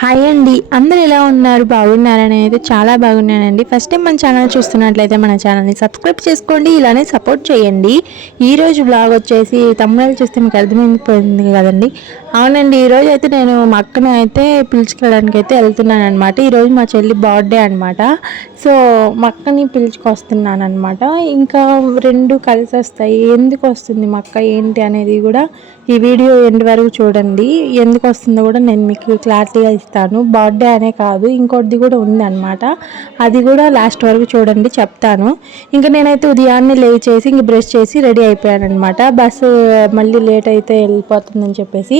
Hi అండి, అందరూ ఎలా ఉన్నారు? బాగున్నారని అయితే చాలా బాగున్నానండి. ఫస్ట్ టైం మన ఛానల్ చూస్తున్నట్లయితే మన ఛానల్ని సబ్స్క్రైబ్ చేసుకోండి, ఇలానే సపోర్ట్ చేయండి. ఈరోజు బ్లాగ్ వచ్చేసి తమ్ముళ్ళు చూస్తే మీకు అర్థమైపోయింది కదండి. అవునండి, ఈరోజు అయితే నేను మా అక్కని అయితే పిలుచుకోవడానికి అయితే వెళ్తున్నాను అనమాట. ఈరోజు మా చెల్లి బర్త్డే అనమాట. సో మా అక్కని పిలుచుకొస్తున్నాను అనమాట. ఇంకా రెండు కలిసి వస్తాయి. ఎందుకు వస్తుంది మా అక్క ఏంటి అనేది కూడా ఈ వీడియో ఎండ్ వరకు చూడండి. ఎందుకు వస్తుందో కూడా నేను మీకు క్లారిటీగా ఇస్తాను. బర్త్డే అనే కాదు, ఇంకోటిది కూడా ఉంది అనమాట. అది కూడా లాస్ట్ వరకు చూడండి, చెప్తాను. ఇంకా నేనైతే ఉదయాన్నే లేచేసి ఇంక బ్రష్ చేసి రెడీ అయిపోయాను అనమాట. బస్సు మళ్ళీ లేట్ అయితే వెళ్ళిపోతుందని చెప్పేసి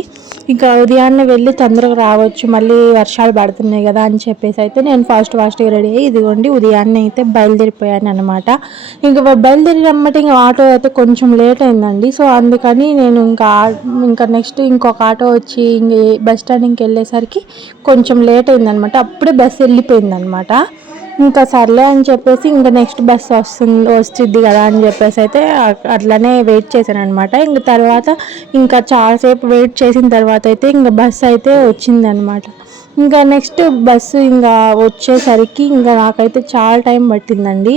ఇంకా ఉదయాన్నే వెళ్ళి తొందరగా రావచ్చు, మళ్ళీ వర్షాలు పడుతున్నాయి కదా అని చెప్పేసి అయితే నేను ఫాస్ట్గా రెడీ అయ్యి ఇదిగోండి ఉదయాన్నే అయితే బయలుదేరిపోయాను అనమాట. ఇంకా బయలుదేరి రమ్మంటే ఇంకా ఆటో అయితే కొంచెం లేట్ అయిందండి. సో అందుకని నేను ఇంకా నెక్స్ట్ ఇంకొక ఆటో వచ్చి ఇంక బస్ స్టాండ్కి వెళ్ళేసరికి కొంచెం లేట్ అయిందనమాట. అప్పుడే బస్సు వెళ్ళిపోయిందనమాట. ఇంకా సర్లే అని చెప్పేసి ఇంకా నెక్స్ట్ బస్సు వస్తుంది కదా అని చెప్పేసి అయితే అట్లానే వెయిట్ చేశాను అనమాట. ఇంక తర్వాత ఇంకా చాలాసేపు వెయిట్ చేసిన తర్వాత అయితే ఇంకా బస్సు అయితే వచ్చిందనమాట. ఇంకా నెక్స్ట్ బస్సు ఇంకా వచ్చేసరికి ఇంకా నాకైతే చాలా టైం పట్టిందండి.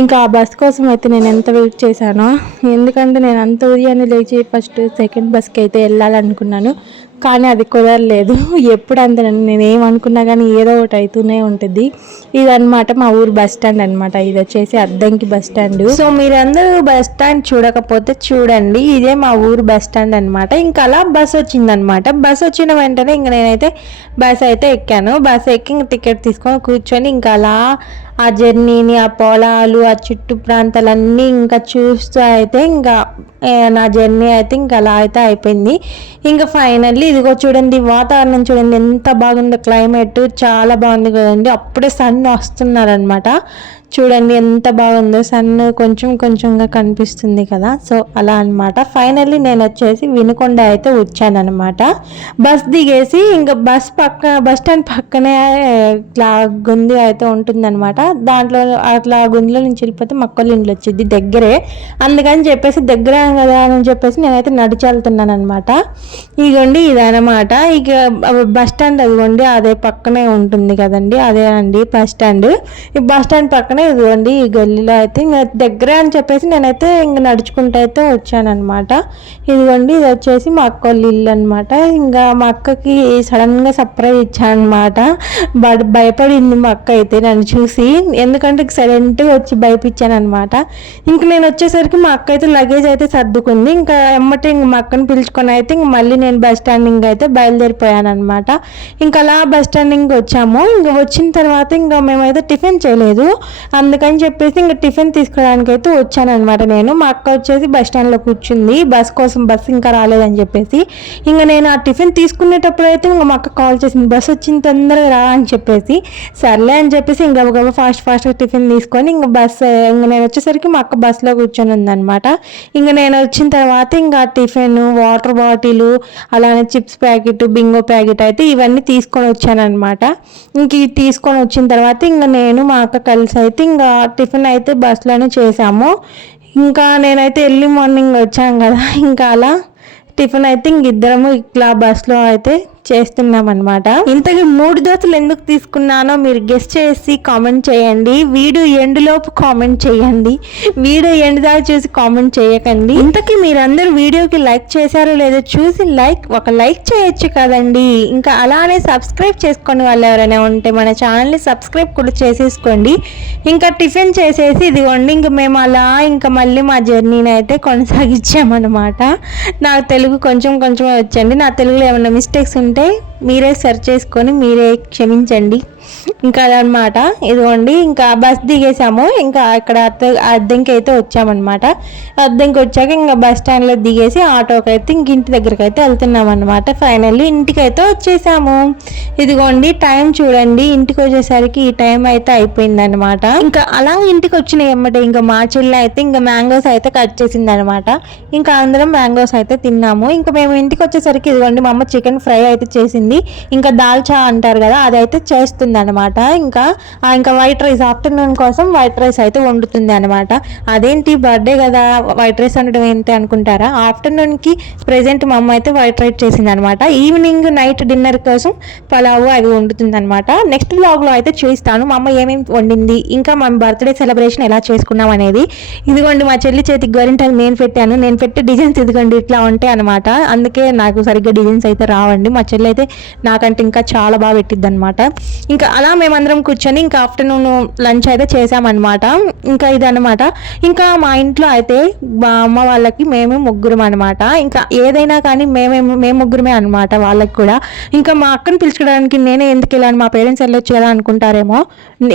ఇంకా ఆ బస్ కోసం అయితే నేను ఎంత వెయిట్ చేశానో, ఎందుకంటే నేను అంత ఉదయాన్నే లేచి ఫస్ట్ సెకండ్ బస్కి అయితే వెళ్ళాలనుకున్నాను, కానీ అది కుదరలేదు. ఎప్పుడు అంతే, నేను ఏమనుకున్నా కానీ ఏదో ఒకటి అవుతూనే ఉంటుంది. ఇదన్నమాట మా ఊరు బస్ స్టాండ్ అనమాట. ఇది వచ్చేసి అద్దంకి బస్ స్టాండ్. సో మీరందరూ బస్ స్టాండ్ చూడకపోతే చూడండి, ఇదే మా ఊరు బస్ స్టాండ్ అనమాట. ఇంకా అలా బస్ వచ్చిందనమాట. బస్ వచ్చిన వెంటనే ఇంక నేనైతే బస్ అయితే ఎక్కాను. బస్ ఎక్కి ఇంక టికెట్ తీసుకొని కూర్చొని ఇంకా అలా ఆ జర్నీని, ఆ పొలాలు, ఆ చుట్టూ ప్రాంతాలన్నీ ఇంకా చూస్తూ అయితే ఇంకా నా జర్నీ అయితే ఇంకా అలా అయితే అయిపోయింది. ఇంకా ఫైనల్లీ ఇదిగో చూడండి, వాతావరణం చూడండి ఎంత బాగుందో, క్లైమేట్ చాలా బాగుంది కదండి. అప్పుడే సన్ వస్తున్నారనమాట. చూడండి ఎంత బాగుందో, సన్ కొంచెంగా కనిపిస్తుంది కదా. సో అలా అనమాట. ఫైనల్లీ నేను వచ్చేసి వినుకొండ అయితే వచ్చానమాట. బస్ దిగేసి ఇంకా బస్ స్టాండ్ పక్కనే ఇట్లా గుంది అయితే ఉంటుందన్నమాట. దాంట్లో అట్లా గుందిలో నుంచి వెళ్ళిపోతే మక్కళ్ళ ఇంట్లో వచ్చింది దగ్గరే, అందుకని చెప్పేసి దగ్గర కదా అని చెప్పేసి నేనైతే నడిచి వెళ్తున్నాను అనమాట. ఇదిగోండి ఇదనమాట. ఇక బస్ స్టాండ్ అదిగోండి అదే పక్కనే ఉంటుంది కదండి, అదే అండి బస్ స్టాండ్. ఈ బస్ స్టాండ్ పక్కనే ఇదిగోండి ఈ గల్లీలో అయితే ఇంకా దగ్గరే అని చెప్పేసి నేనైతే ఇంకా నడుచుకుంటూ అయితే వచ్చానమాట. ఇదిగోండి ఇది వచ్చేసి మా అక్క వాళ్ళ ఇల్లు అనమాట. ఇంకా మా అక్కకి సడన్గా సర్ప్రైజ్ ఇచ్చానమాట. భయపడింది మా అక్క అయితే నన్ను చూసి, ఎందుకంటే సైలెంట్గా వచ్చి భయపించాను అనమాట. ఇంక నేను వచ్చేసరికి మా అక్క అయితే లగేజ్ అయితే సర్దుకుంది. ఇంకా ఎమ్మటే ఇంక మా అక్కని పిలుచుకొని అయితే ఇంక మళ్ళీ నేను బస్ స్టాండింగ్ అయితే బయలుదేరిపోయాను అనమాట. ఇంకా అలా బస్ స్టాండింగ్కి వచ్చాము. ఇంకా వచ్చిన తర్వాత ఇంకా మేమైతే టిఫిన్ చేయలేదు, అందుకని చెప్పేసి ఇంకా టిఫిన్ తీసుకోవడానికి అయితే వచ్చానమాట నేను. మా అక్క వచ్చేసి బస్ స్టాండ్లో కూర్చుంది బస్ కోసం, బస్ ఇంకా రాలేదని చెప్పేసి. ఇంకా నేను ఆ టిఫిన్ తీసుకునేటప్పుడు అయితే ఇంకా మా అక్క కాల్ చేసింది, బస్ వచ్చింది తొందరగా రా అని చెప్పేసి. సర్లే అని చెప్పేసి ఇంకా గబగబా ఫాస్ట్గా టిఫిన్ తీసుకొని ఇంకా ఇంకా నేను వచ్చేసరికి మా అక్క బస్సులో కూర్చొని ఉందన్నమాట. ఇంకా నేను వచ్చిన తర్వాత ఇంకా టిఫిన్, వాటర్ బాటిల్, అలానే చిప్స్ ప్యాకెట్, బింగో ప్యాకెట్ అయితే ఇవన్నీ తీసుకొని వచ్చానమాట. ఇంక ఇది తీసుకొని వచ్చిన తర్వాత ఇంకా నేను మా అక్క కలిసి అయితే ఇంకా టిఫిన్ అయితే బస్సులోనే చేసాము. ఇంకా నేనైతే ఎర్లీ మార్నింగ్ వచ్చాను కదా, ఇంకా అలా టిఫిన్ అయితే ఇంక ఇద్దరము ఇట్లా బస్సులో అయితే చేస్తున్నాం అనమాట. ఇంతకీ 3 దోశలు ఎందుకు తీసుకున్నానో మీరు గెస్ట్ చేసి కామెంట్ చేయండి. వీడియో ఎండ్లోపు కామెంట్ చేయండి, వీడియో ఎండ్ దాకా చూసి కామెంట్ చేయకండి. ఇంతకీ మీరందరూ వీడియోకి లైక్ చేశారో లేదో చూసి ఒక లైక్ చేయొచ్చు కదండి. ఇంకా అలానే సబ్స్క్రైబ్ చేసుకునే వాళ్ళు ఎవరైనా ఉంటే మన ఛానల్ని సబ్స్క్రైబ్ కూడా చేసేసుకోండి. ఇంకా టిఫిన్ చేసేసి ఇదిగోండి ఇంకా మేము అలా ఇంకా మళ్ళీ మా జర్నీని అయితే కొనసాగించామన్నమాట. నాకు తెలుగు కొంచెం వచ్చండి. నా తెలుగులో ఏమైనా మిస్టేక్స్ ఉంటే మీరే సెర్చ్ చేసుకొని మీరే క్షమించండి. ఇంకా అదనమాట. ఇదిగోండి ఇంకా బస్ దిగేసాము. ఇంకా అక్కడ అద్దెంకి అయితే వచ్చామన్నమాట. అద్దెంకి వచ్చాక ఇంకా బస్ స్టాండ్లో దిగేసి ఆటోకి అయితే ఇంక ఇంటి దగ్గరికి అయితే వెళ్తున్నాం అనమాట. ఫైనల్లీ ఇంటికి అయితే వచ్చేసాము. ఇదిగోండి టైం చూడండి, ఇంటికి వచ్చేసరికి ఈ టైం అయితే అయిపోయింది అనమాట. ఇంకా అలా ఇంటికి వచ్చిన ఎమ్మటే ఇంకా మా చెల్లి అయితే ఇంకా మ్యాంగోస్ అయితే కట్ చేసింది అనమాట. ఇంకా అందరం మ్యాంగోస్ అయితే తిన్నాము. ఇంకా మేము ఇంటికి వచ్చేసరికి ఇదిగోండి మా అమ్మ చికెన్ ఫ్రై అయితే చేసింది. ఇంకా దాల్చా అంటారు కదా, అదైతే చేస్తుంది అనమాట. ఇంకా వైట్ రైస్, ఆఫ్టర్నూన్ కోసం వైట్ రైస్ అయితే వండుతుంది అనమాట. అదేంటి బర్త్డే కదా వైట్ రైస్ వండడం ఏంటి అనుకుంటారా? ఆఫ్టర్నూన్కి ప్రెజెంట్ మా అమ్మ అయితే వైట్ రైస్ చేసింది అనమాట. ఈవినింగ్ నైట్ డిన్నర్ కోసం పలావ్ పులావు అవి వండుతుంది అనమాట. నెక్స్ట్ వ్లాగ్లో అయితే చూపిస్తాను మా అమ్మ ఏమేమి వండింది, ఇంకా మా బర్త్డే సెలబ్రేషన్ ఎలా చేసుకున్నాం అనేది. ఇదిగోండి మా చెల్లి చేతికి గోరింటాకు నేను పెట్టే డిజైన్స్ ఇదిగోండి ఇట్లా ఉంటాయి అనమాట. అందుకే నాకు సరిగ్గా డిజైన్స్ అయితే రావండి. మా చెల్లి అయితే నాకంటే ఇంకా చాలా బాగా పెట్టిద్ది అనమాట. ఇంకా అలా మేమందరం కూర్చొని ఇంకా ఆఫ్టర్నూన్ లంచ్ అయితే చేసామన్నమాట. ఇంకా ఇదనమాట. ఇంకా మా ఇంట్లో అయితే మా అమ్మ వాళ్ళకి మేము ముగ్గురం అనమాట. ఇంకా ఏదైనా కానీ మేము ముగ్గురమే అనమాట వాళ్ళకి కూడా. ఇంకా మా అక్కని పిలుచుకోవడానికి నేనే ఎందుకు వెళ్ళాను, మా పేరెంట్స్ వెళ్ళొచ్చు కదా అనుకుంటారేమో.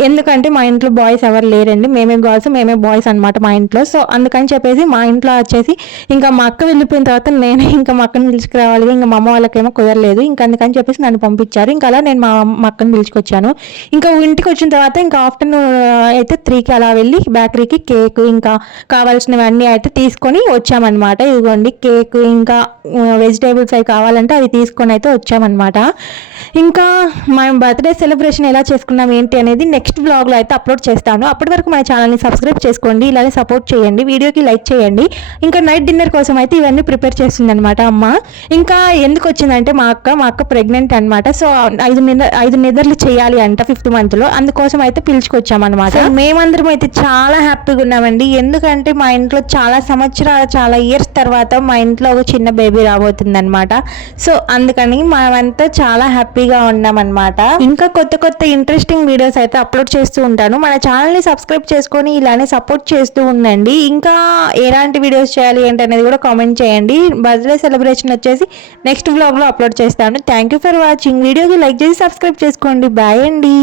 ఎందుకంటే మా ఇంట్లో బాయ్స్ ఎవరు లేరండి, మేమే గర్ల్స్ మేమే బాయ్స్ అనమాట మా ఇంట్లో. సో అందుకని చెప్పేసి మా ఇంట్లో వచ్చేసి ఇంకా మా అక్క వెళ్ళిపోయిన తర్వాత నేనే ఇంకా మా అక్కని పిలుచుకురావాలి. ఇంకా మా అమ్మ వాళ్ళకేమో కుదరలేదు. ఇంకా అందుకని చెప్పేసి నన్ను పంపించారు. ఇంకా అలా నేను మా అక్కని పిలుచుకొచ్చాను. ఇంకా ఇంటికి వచ్చిన తర్వాత ఇంకా ఆఫ్టర్నూన్ అయితే 3కి అలా వెళ్ళి బేకరీకి కేక్ ఇంకా కావాల్సినవన్నీ అయితే తీసుకొని వచ్చామన్నమాట. ఇదిగోండి కేక్ ఇంకా వెజిటేబుల్స్ అవి కావాలంటే అవి తీసుకొని అయితే వచ్చామన్నమాట. ఇంకా మనం బర్త్డే సెలబ్రేషన్ ఎలా చేసుకున్నాం ఏంటి అనేది నెక్స్ట్ వ్లాగ్లో అయితే అప్లోడ్ చేస్తాను. అప్పటి వరకు మన ఛానల్ని సబ్స్క్రైబ్ చేసుకోండి, ఇలానే సపోర్ట్ చేయండి, వీడియోకి లైక్ చేయండి. ఇంకా నైట్ డిన్నర్ కోసం అయితే ఇవన్నీ ప్రిపేర్ చేస్తుంది అనమాట అమ్మ. ఇంకా ఎందుకు వచ్చిందంటే మా అక్క ప్రెగ్నెంట్ అనమాట. సో 5 నిద్రలు చేయాలి అంట 5th monthలో, అందుకోసం అయితే పిలుచుకొచ్చామన్నమాట. మేమందరం అయితే చాలా హ్యాపీగా ఉన్నామండి. ఎందుకంటే మా ఇంట్లో చాలా ఇయర్స్ తర్వాత మా ఇంట్లో ఒక చిన్న బేబీ రాబోతుంది అనమాట. సో అందుకని మనమంతా చాలా హ్యాపీగా ఉన్నామన్నమాట. ఇంకా కొత్త ఇంట్రెస్టింగ్ వీడియోస్ అయితే అప్లోడ్ చేస్తూ ఉంటాను. మన ఛానల్ని సబ్స్క్రైబ్ చేసుకొని ఇలానే సపోర్ట్ చేస్తూ ఉండండి. ఇంకా ఎలాంటి వీడియోస్ చేయాలి ఏంటనేది కూడా కామెంట్ చేయండి. బర్త్డే సెలబ్రేషన్ వచ్చేసి నెక్స్ట్ వ్లాగ్లో అప్లోడ్ చేస్తాను. Thank you for watching. వీడియోకి లైక్ చేసి సబ్స్క్రైబ్ చేసుకోండి. బాయ్ అండి.